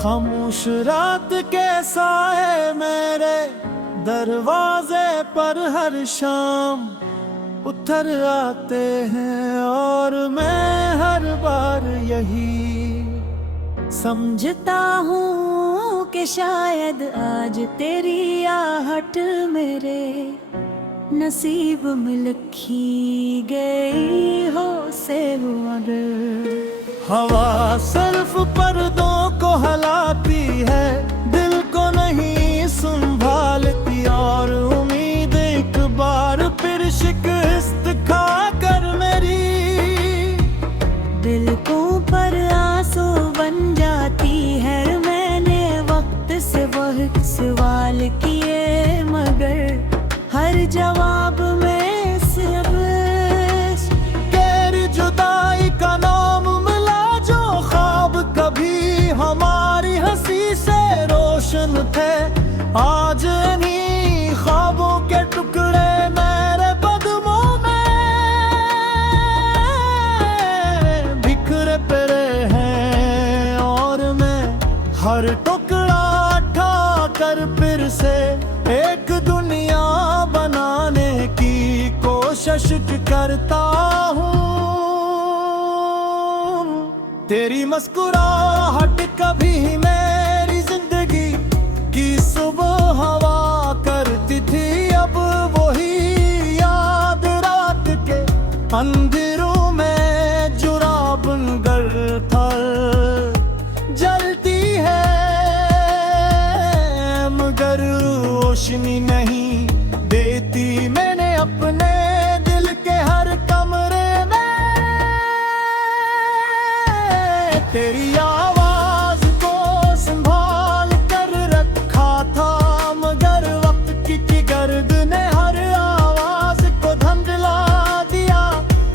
खामोश रात के साए मेरे दरवाजे पर हर शाम उतर आते हैं, और मैं हर बार यही समझता हूँ कि शायद आज तेरी आहट मेरे नसीब में लिखी गई हो से अगर। हवा सिर्फ पर्दों को हलाती है, दिल को नहीं संभालती, और उम्मीद एक बार फिर शिकस्त खा कर मेरी दिल को पर आंसू बन जाती है। मैंने वक्त से वह सवाल किए, मगर हर जवाब में सिर्फ तेरी जुदाई का नाम मिला, जो ख्वाब कभी हमारी हंसी से रोशन थे, आज इन्हीं ख्वाबों के टुकड़े मेरे कदमों में बिखरे पड़े हैं, और मैं हर टुकड़ा उठा कर फिर से एक दुनिया बनाने की कोशिश करता हूँ। तेरी मुस्कुराहट कभी मेरी जिंदगी की सुबह हवा करती थी, अब वही याद रात के अंधेरों में जुरा बनकर थल जलती है, मगर रोशनी नहीं देती मैंने अपने दिल के हर कमरे में। तेरी आवाज को संभाल कर रखा था, मगर वक्त की गर्द ने हर आवाज को धुंधला दिया।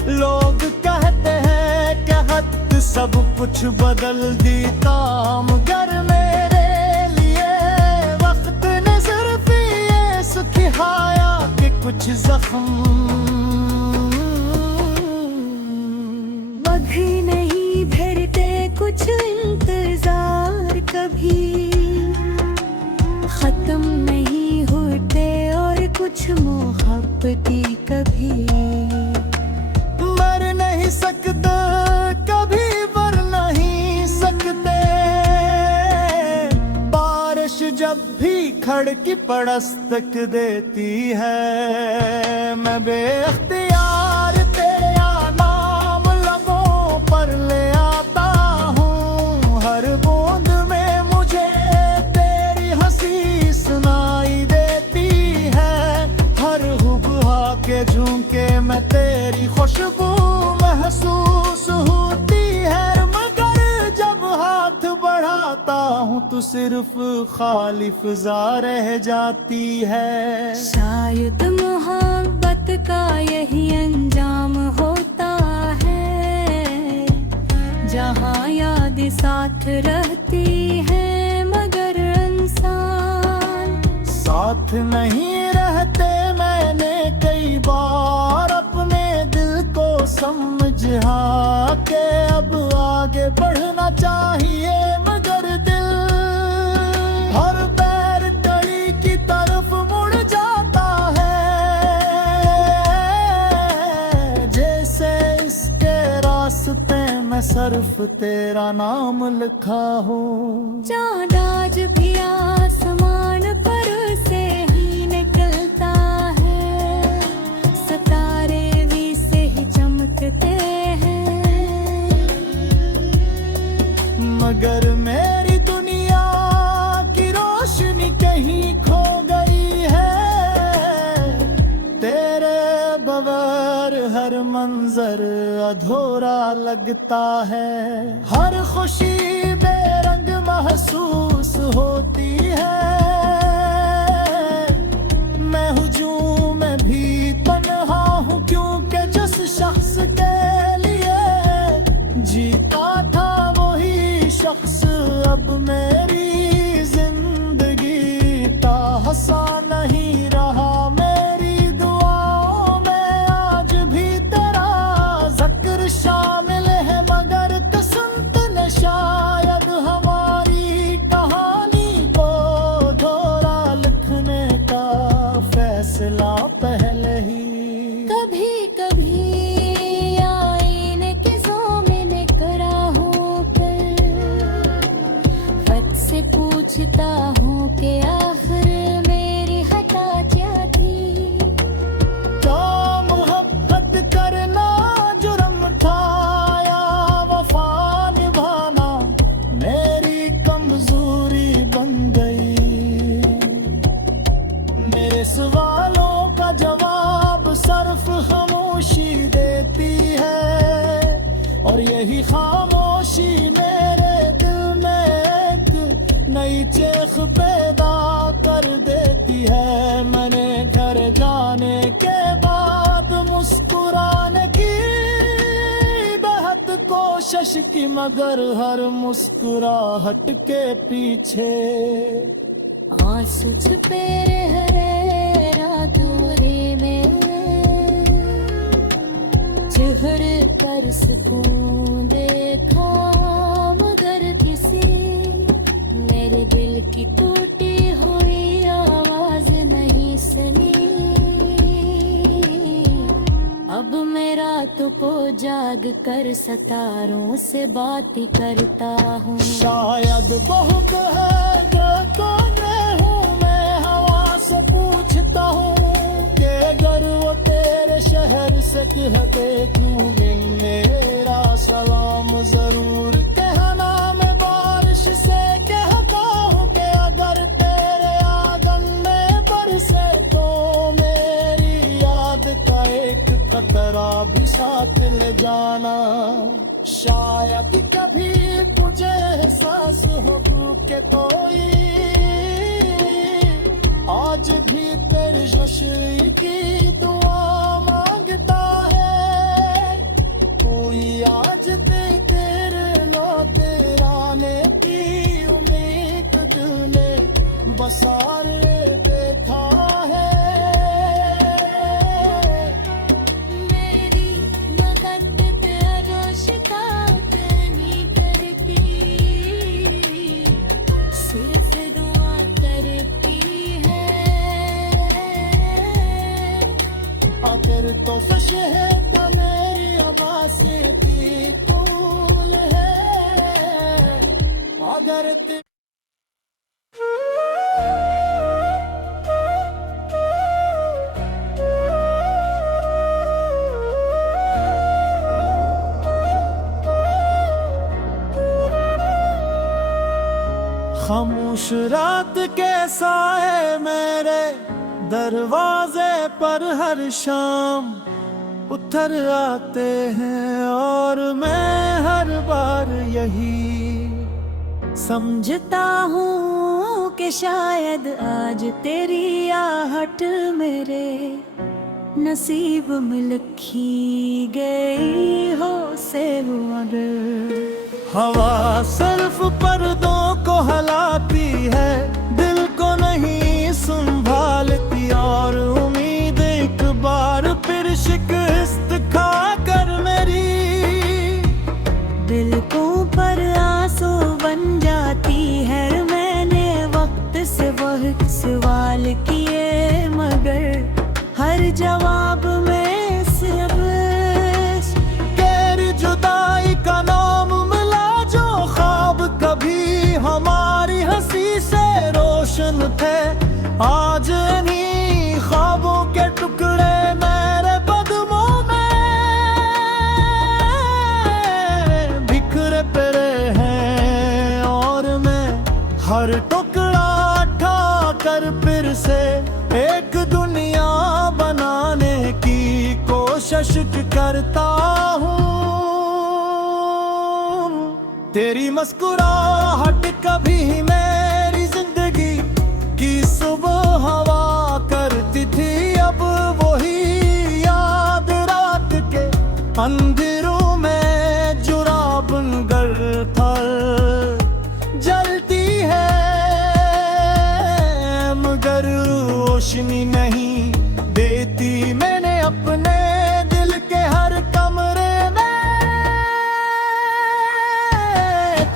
लोग कहते हैं कि हद सब कुछ बदल देता, मगर मेरे सिखाया कि कुछ जख्म कभी नहीं भरते, कुछ इंतजार कभी खत्म नहीं होते, और कुछ मोहब्बती कभी मर नहीं सकता, कभी मर नहीं सकते। बारिश जब भी खड़की पड़स्तक देती है, मैं बेअख्तियार तेरा नाम लबों पर ले आता हूँ। हर बूंद में मुझे तेरी हंसी सुनाई देती है, हर हुबहा के झोंके में तेरी खुशबू महसूस होती है, मगर जब हाथ बढ़ाता हूँ तो सिर्फ खाली फिजा रह जाती है। शायद मोहब्बत का यही अंजाम होता है, जहाँ याद साथ रहती है, मगर इंसान साथ नहीं रहते। मैंने कई बार अपने दिल को समझा के अब आगे बढ़ना चाहिए, मगर दिल हर पैर टड़ी की तरफ मुड़ जाता है, जैसे इसके रास्ते में सिर्फ तेरा नाम लिखा हो। चाँद आज भी आसमान पर से ही निकलता है, सितारे भी से ही चमकते हैं, मगर मेरी दुनिया की रोशनी कहीं खो गई है। तेरे बगैर हर मंजर अधूरा लगता है, हर खुशी बेरंग महसूस होती है। मैं हुजूम में भी तन्हा हूँ, क्योंकि जिस शख्स के लिए जीता था वही शख्स अब मेरी जिंदगी का हिस्सा नहीं रहा। मेरी दुआओं में आज भी तेरा जिक्र शामिल है, मगर किस्मत ने शायद हम पूछता हूँ कि आखिर मेरी खता क्या थी। क्या मोहब्बत करना जुर्म था या वफा निभाना मेरी कमजोरी बन गई। मेरे सवालों का जवाब सिर्फ खामोशी देती है और यही खामोशी मेरे दिल में एक नई चीख पैदा कर देती है। मैंने घर जाने के बाद मुस्कुराने की बेहद कोशिश की मगर हर मुस्कुराहट के पीछे आंसू छुपे रहे रातों में, चिढ़ कर सुकून देखा मगर किसी मेरे दिल की टूटी हुई आवाज नहीं सुनी। अब मैं रातों को जाग कर सितारों से बात करता हूँ। शायद बहुत है जो कौन हूँ मैं हवा से पूछता हूँ कि अगर वो तेरे शहर से कहते क्यों मेरा सलाम जरूर कहना। मैं बारिश से कहता हूँ कि अगर तेरे आंगन में बरसे तो मेरी याद का एक कतरा भी साथ ले जाना। शायद कभी मुझे एहसास हो कि कोई आज भी तेरी खुशी की दुआ मांगता है। कोई आज तेरे नो तेराने की उम्मीद दिल में बसार देखा है। मेरी मदद पे रोश का नहीं करती, सिर्फ दुआ करती है। आखिर तो खुश है तो मेरी आवाज़ की कूल है मगर खामोश रात के साए मेरे दरवाजे पर हर शाम उतर आते हैं और मैं हर बार यही समझता हूँ कि शायद आज तेरी आहट मेरे नसीब में लिखी गई हो से अगर। हवा सिर्फ पर्दों को हलाती है दिल को नहीं संभालती और उम्मीद एक बार फिर शिकस्त खा कर मेरी दिल को पर आंसू बन जाती है। मैंने वक्त से वह सवाल किए मगर हर जवाब में सिर्फ तेरी जुदाई का नाम मिला जो ख्वाब कभी हमारी हंसी से रोशन थे। आज इन्हीं ख्वाबों के टुकड़े मेरे कदमों में बिखरे पड़े हैं और मैं हर टुकड़ा उठा कर फिर से एक दुनिया बनाने की कोशिश करता हूँ। तेरी मुस्कुराहट कभी मेरी जिंदगी की सुबह हवा करती थी। अब वही याद रात के अंधेरों में जुरा बनकर थल जलती है मगर रोशनी नहीं देती। मैंने अपने दिल के हर कमरे में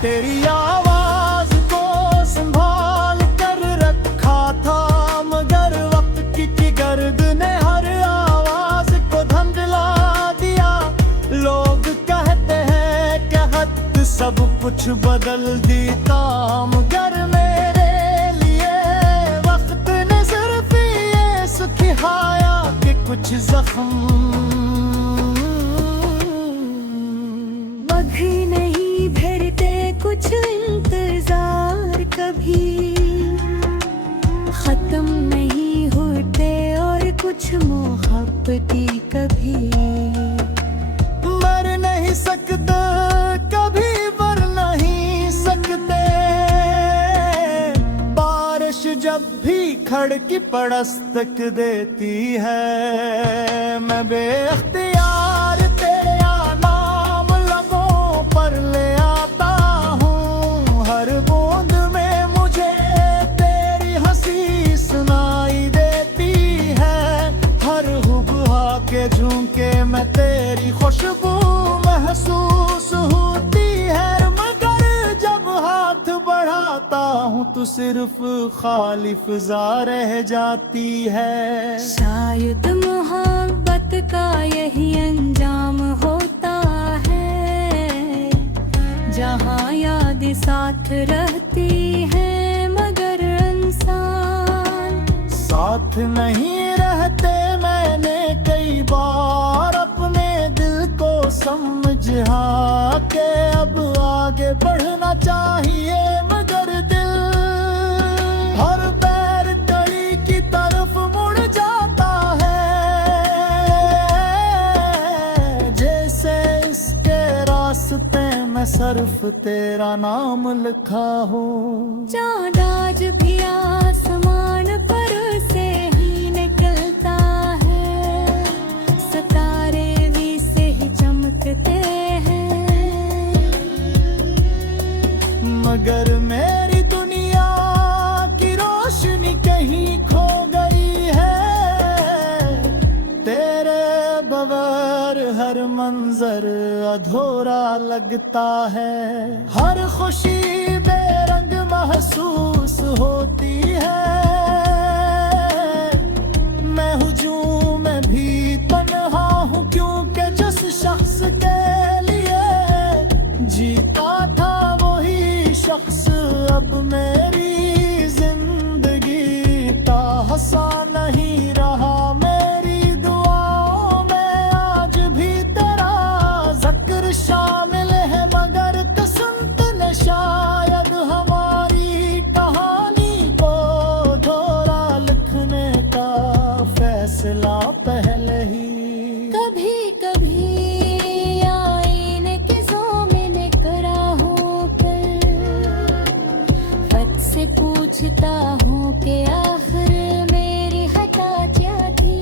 तेरी आवाज को संभाल कर रखा था मगर वक्त की गर्द ने हर आवाज को धुंधला दिया। लोग कहते हैं कहत सब कुछ बदल देता मगर मेरे जख्म कभी नहीं भरते कुछ इंतजार कभी खत्म नहीं होते और कुछ मोहब्बती कभी मर नहीं सकते कभी मर नहीं सकते बारिश जब भी खड़ की पड़स्तक देती है मैं बेअख्तियार तेरे नाम लबों पर ले आता हूँ हर बूंद में मुझे तेरी हंसी सुनाई देती है हर हुबहा के झोंके में तेरी खुशबू महसूस होती है मगर जब हाथ बढ़ाता हूँ तो सिर्फ खाली फिजा रह जाती है शायद मोहब्बत का यही अंजाम होता है जहाँ याद साथ रहती है मगर इंसान साथ नहीं रहते मैंने कई बार अपने दिल को समझा के अब आगे बढ़ना चाहिए मगर दिल हर पैर टड़ी की तरफ मुड़ जाता है जैसे इसके रास्ते में सिर्फ तेरा नाम लिखा हो चाँद आज भी आसमान पर से ही निकलता है सितारे भी से ही चमकते हैं मगर मेरी दुनिया की रोशनी कहीं खो गई है तेरे बगैर हर मंजर अधूरा लगता है हर खुशी बेरंग महसूस होती है मैं हुजूम में भी तन्हा हूँ क्योंकि जिस शख्स के लिए जीता था वही शख्स अब मेरी जिंदगी का हंसा नहीं रहा मेरी दुआओं में आज भी तेरा जिक्र शामिल है मगर किस्मत ने शायद हमारी कहानी को दोहरा लिखने का फैसला पहले ही कभी कभी आईने के सामने खड़ा होकर खुद से पूछता हूँ कि आखिर मेरी खता क्या थी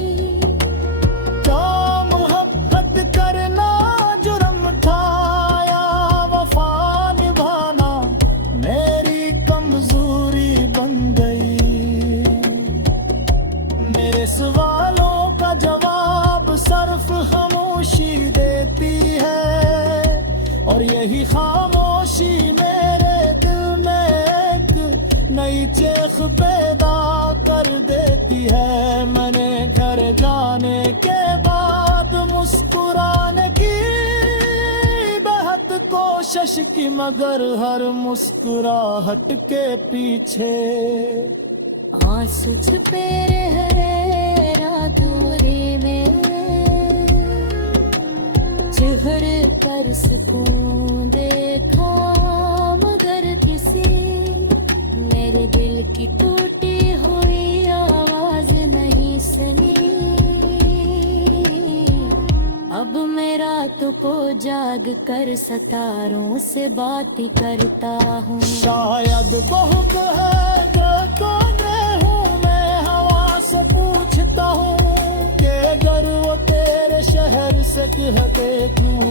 क्या मोहब्बत करना जुर्म था या वफा निभाना मेरी कमजोरी बन गई मेरे सवालों का जवाब सिर्फ खामोशी देती है और यही खामोशी मेरे दिल में एक नई चीख पैदा कर देती है मैंने घर जाने के बाद मुस्कुराने की बेहद कोशिश की मगर हर मुस्कुराहट के पीछे आंसू छुपे रहे रातोरे में चेहरे पर सुकून देखा मगर किसी मेरे दिल की टूटी हुई आवाज नहीं सुनी अब मैं रातों को जाग कर सितारों से बात करता हूँ शायद बहुत है जो कौन हूँ मैं हवा से पूछता हूँ कि अगर वो तेरे शहर से कहते क्यों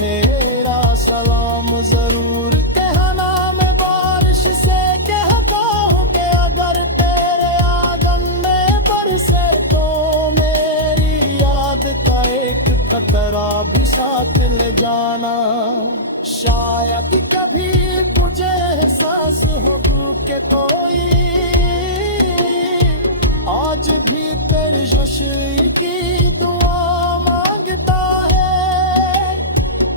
मेरा सलाम जरूर कहना मैं बारिश से कहता हूँ कि अगर तेरे आंगन में बरसे तो मेरी याद का एक खतरा भी साथ ले जाना शायद कभी मुझे एहसास हो कि कोई आज भी तेरी खुशी की दुआ मांगता है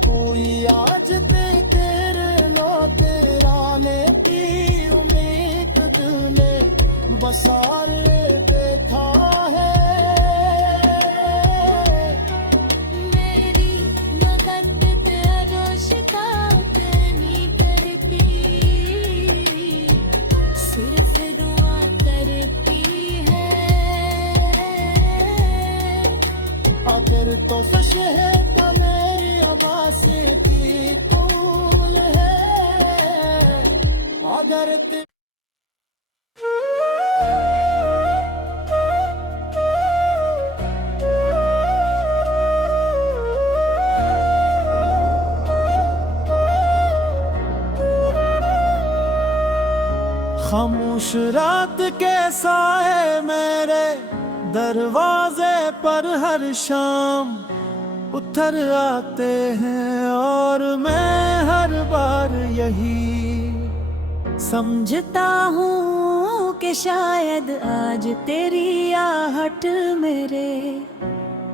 कोई आज तेरे नो तेराने की उम्मीद दिल में बसार देखा है फिर तो शहद मेरी आवाज़ की तूल है मगर खामोश रात के साए मेरे दरवाजे पर हर शाम उतर आते हैं और मैं हर बार यही समझता हूँ कि शायद आज तेरी आहट मेरे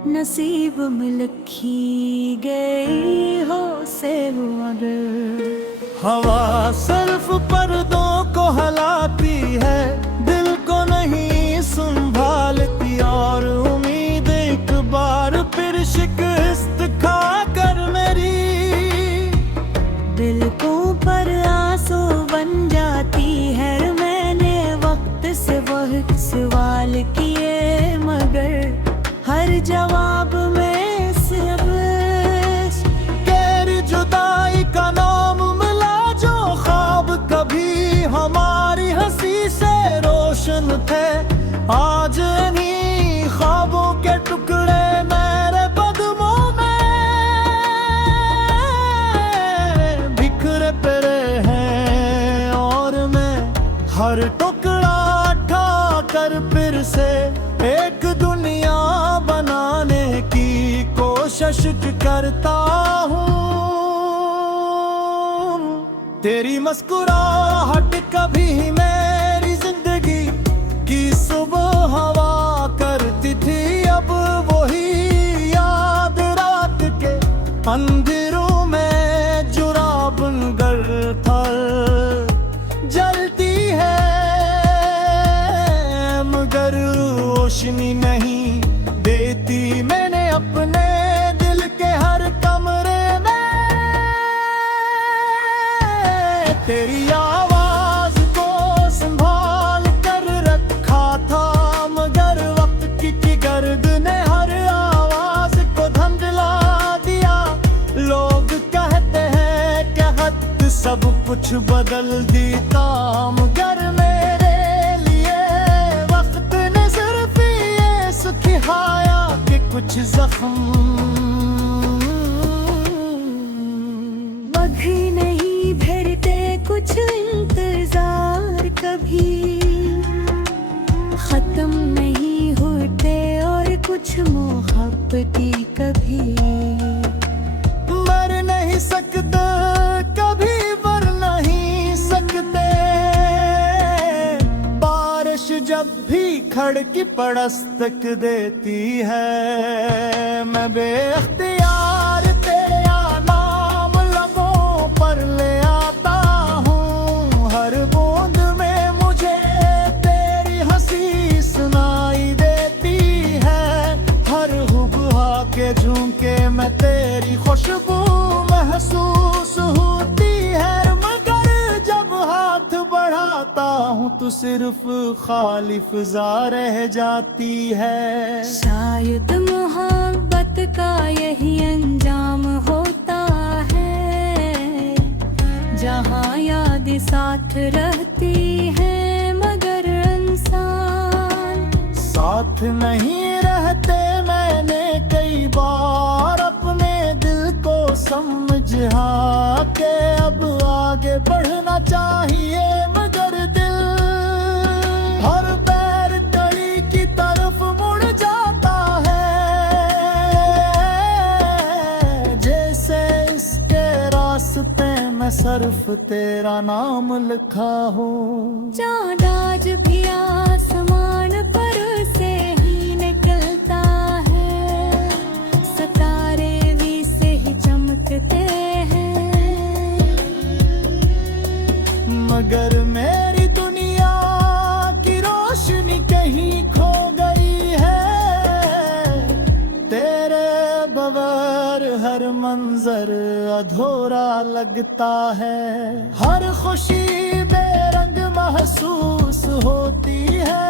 नसीब में लिखी गई हो से अगर हवा सिर्फ पर्दों को हलाती है, दिल को नहीं संभालती और उम्मीद एक बार फिर शिकस्त खा कर मेरी दिल को पर आंसू बन जाती है। मैंने वक्त से वह सवाल किए मगर हर जवाब में सिर्फ तेरी जुदाई का नाम मिला जो ख्वाब कभी हमारी हंसी से रोशन थे। आज इन्हीं ख्वाबों के टुकड़े मेरे कदमों में बिखरे पड़े हैं और मैं हर टुकड़ा उठा कर फिर से एक दुनिया बनाने की कोशिश करता हूँ। तेरी मुस्कुराहट कभी मेरी जिंदगी की सुबह हवा करती थी, अब वही याद रात के अंधेरों में जुराब बनकर थल जलती है मगर रोशनी नहीं देती। मैंने अपने दिल के हर कमरे में तेरी आवाज को संभाल कर रखा था मगर वक्त की गर्द ने हर आवाज को धुंधला दिया। लोग कहते हैं कि हद सब कुछ बदल देता मगर मेरे लिए वक्त ने सिर्फ ये सिखाया कि कुछ जख्म भी नहीं भरते, कुछ इंतजार कभी खत्म नहीं होते और कुछ मोहब्बती कभी मर नहीं सकता कभी मर नहीं सकते। बारिश जब भी खड़की पड़स्तक देती है मैं बेअख्तियार तेरा नाम लबों पर ले आता हूँ। हर बूंद में मुझे तेरी हंसी सुनाई देती है, हर हुबहा के झोंके में तेरी खुशबू महसूस होती है मगर जब हाथ बढ़ाता हूँ तो सिर्फ खाली फिजा रह जाती है। शायद मोहब्बत का यही अंजाम होता है जहाँ याद साथ रहती है मगर इंसान साथ नहीं रहते। मैंने कई बार अपने दिल को समझा के अब आगे बढ़ना चाहिए मगर दिल हर पैर तली की तरफ मुड़ जाता है जैसे इसके रास्ते में सिर्फ तेरा नाम लिखा हो। चाँद आज भी आसमान पर से ही निकलता है, सितारे भी से ही चमकते हैं मगर मेरी दुनिया की रोशनी कहीं खो गई है। तेरे बगैर हर मंजर अधूरा लगता है, हर खुशी बेरंग महसूस होती है।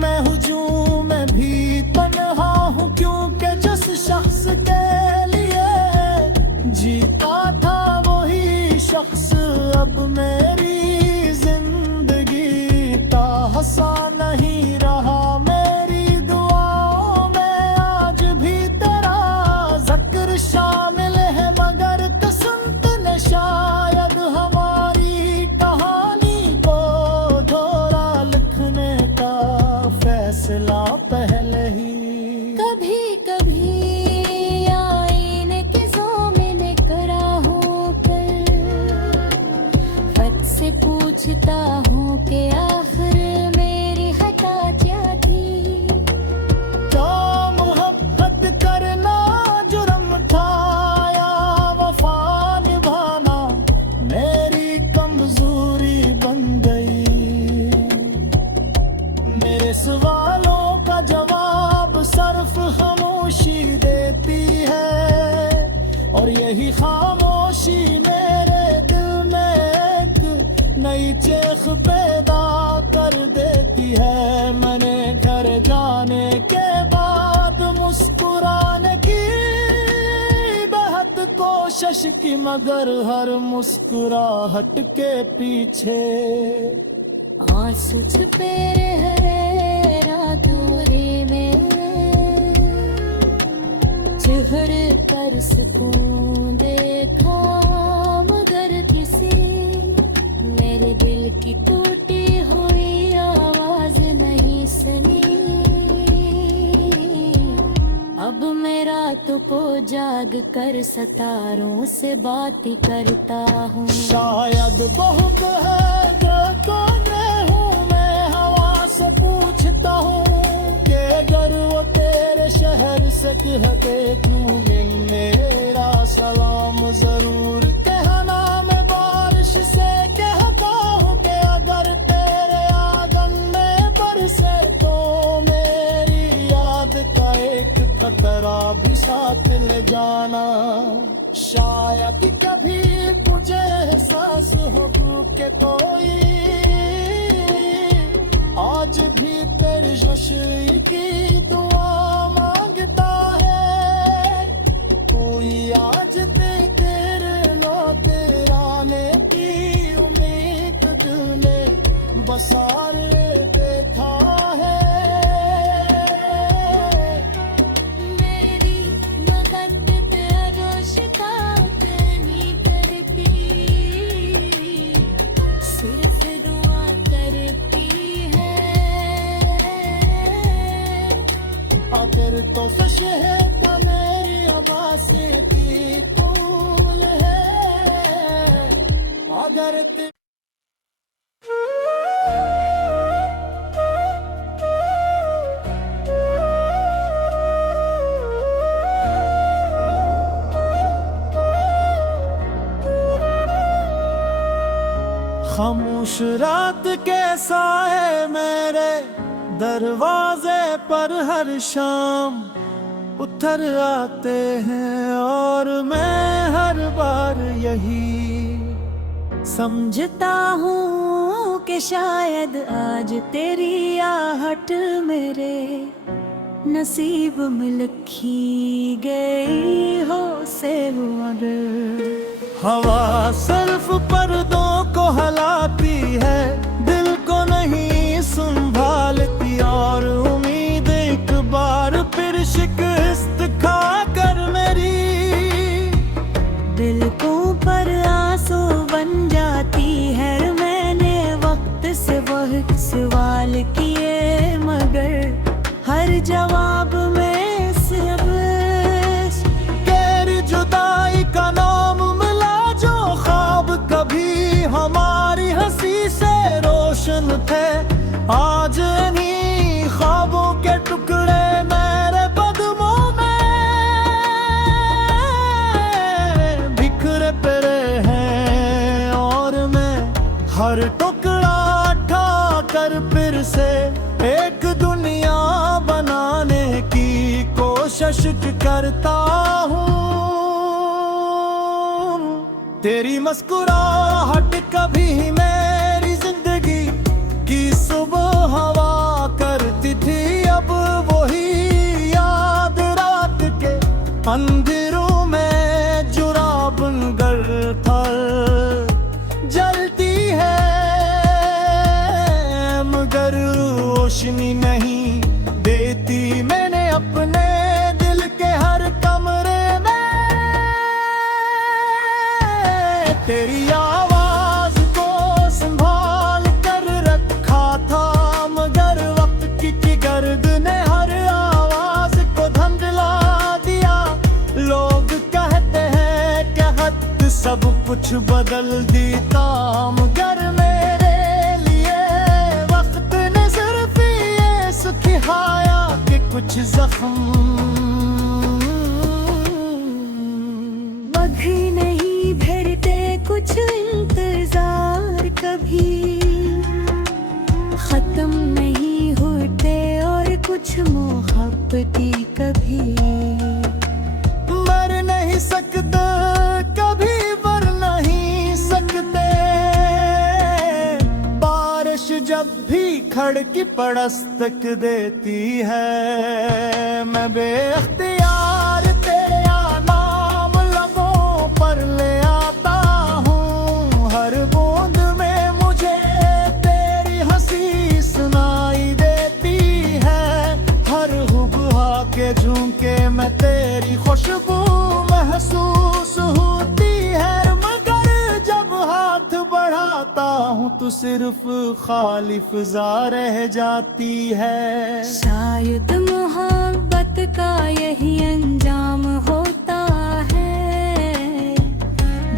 मैं हुजूम में भी तन्हा पूछता हूँ कि आखिर मेरी खता क्या थी। क्या मोहब्बत करना जुर्म था या वफा निभाना मेरी कमजोरी बन गई। मेरे सवालों का जवाब सिर्फ खामोशी देती है और यही खामोशी मेरे दिल में एक नई चीख पैदा कर देती है। मैंने घर जाने के बाद मुस्कुराने की बेहद कोशिश की मगर हर मुस्कुराहट के पीछे आंसू छुपे रहे रातों में, चढ़ कर सुकून देखा मगर किसी मेरे दिल की टूटी हुई आवाज नहीं सुनी। अब मैं रातों को जाग कर सितारों से बात करता हूँ। शायद बहुत है जो कोने हूँ मैं हवा से पूछता हूँ कि अगर वो तेरे शहर से कहते क्यों मेरा सलाम जरूर कहना। मैं बारिश से कहता हूँ कि अगर तेरे आंगन में बरसे तो मेरी याद का एक खतरा भी साथ ले जाना। शायद कभी मुझे एहसास हो कि कोई आज भी तेरी खुशी की दुआ मांगता है। कोई आज तेरे लौटे आने की उम्मीद दिल में बसार देखा है। मेरी मदद पे रोश का नहीं करती, सिर्फ दुआ करती है। आखिर तो खुश है तो मेरी आवाज़ की तूल है अगर खामोश रात के साए मेरे दरवाजे पर हर शाम उतर आते हैं और मैं हर बार यही समझता हूँ कि शायद आज तेरी आहट मेरे नसीब में लिखी गई हो से अगर। हवा सिर्फ पर्दों को हलाती है दिल को नहीं संभालती और उम्मीद एक बार फिर शिकस्त खा कर मेरी दिल को पर आंसू बन जाती है। मैंने वक्त से वह सवाल किए मगर हर जवाब में सिर्फ तेरी जुदाई का नाम मिला जो ख्वाब कभी हमारी हंसी से रोशन थे। आज इन्हीं ख्वाबों के टुकड़े मेरे कदमों में बिखरे पड़े हैं और मैं हर टुकड़ा उठा कर फिर से एक दुनिया बनाने की कोशिश करता हूँ। तेरी मुस्कुराहट कभी मेरी जिंदगी की सुबह हवा करती थी। अब वही याद रात के अंधेरों में जुरा बनकर थल जलती है मगर रोशनी नहीं देती। मैंने अपने दिल के हर कमरे में तेरी आवाज को संभाल कर रखा था मगर वक्त की गर्द ने हर आवाज को धुंधला दिया। लोग कहते हैं कहत सब कुछ बदल देता मगर मेरे कुछ जख्म भी नहीं भरते कुछ इंतजार कभी खत्म नहीं होते और कुछ मोहब्बती कभी मर नहीं सकते कभी मर नहीं सकते बारिश जब भी खड़ की पड़स्तक देती है मैं बेअख्तियार तेरा नाम लबों पर ले आता हूँ हर बूंद में मुझे तेरी हंसी सुनाई देती है हर हुबहा के झोंके में तेरी खुशबू महसूस होती है मगर जब हाथ बढ़ाता हूँ तो सिर्फ खाली फिजा रह जाती है शायद मोहब्बत का यही अंजाम होता है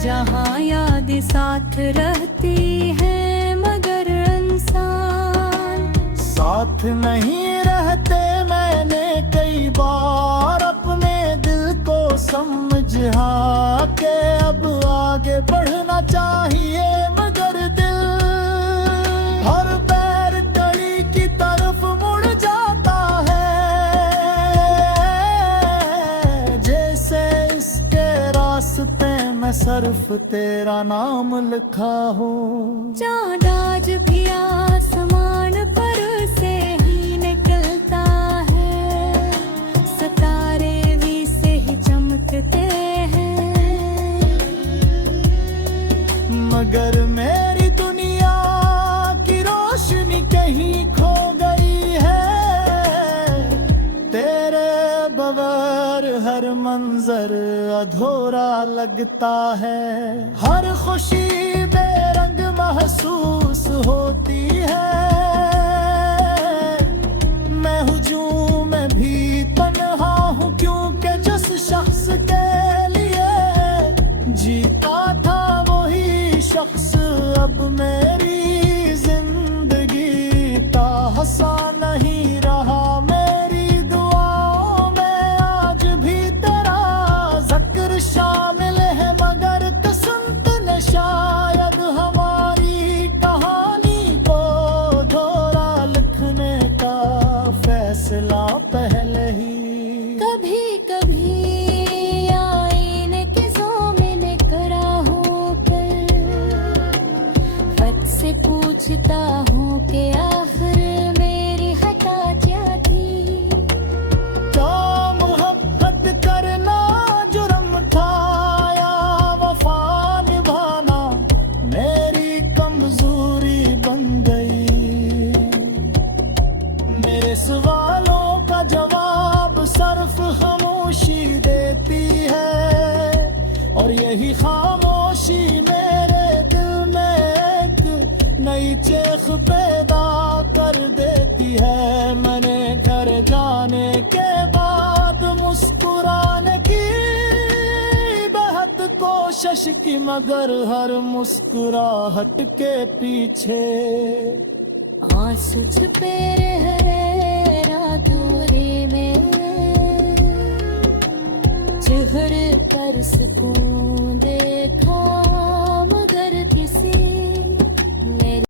जहाँ याद साथ रहती है मगर इंसान साथ नहीं रहते मैंने कई बार अपने दिल को समझा के अब आगे बढ़ना चाहिए मगर दिल हर पैर टड़ी की तरफ मुड़ जाता है जैसे इसके रास्ते में सिर्फ तेरा नाम लिखा हो चाँद आज भी आसमान पर से ही निकलता है सितारे भी से ही चमकते हैं मगर मेरी दुनिया की रोशनी कहीं खो गई है तेरे बगैर हर मंजर अधूरा लगता है हर खुशी बेरंग महसूस होती है मैं हुजूम में भी तन्हा हूँ क्योंकि जिस शख्स के लिए जीता था वही शख्स अब मेरी जिंदगी का हंसा नहीं रहा मेरी दुआओं में आज भी तेरा जिक्र शामिल है मगर किस्मत ने शायद हमारी कहानी को दोहरा लिखने का फैसला पहले ही कभी कभी आईने के सामने खड़ा होकर खुद से पूछता हूँ कि आखिर मेरी खता क्या थी क्या मोहब्बत करना जुर्म था या वफा निभाना मेरी कमजोरी बन गई मेरे सवालों का जवाब सिर्फ खामोशी देती है और यही खामोशी मेरे दिल में एक नई चीख पैदा कर देती है मैंने घर जाने के बाद मुस्कुराने की बेहद कोशिश की मगर हर मुस्कुराहट के पीछे आंसू छुपे रहे रातों में चेहरे पर सुकून देखा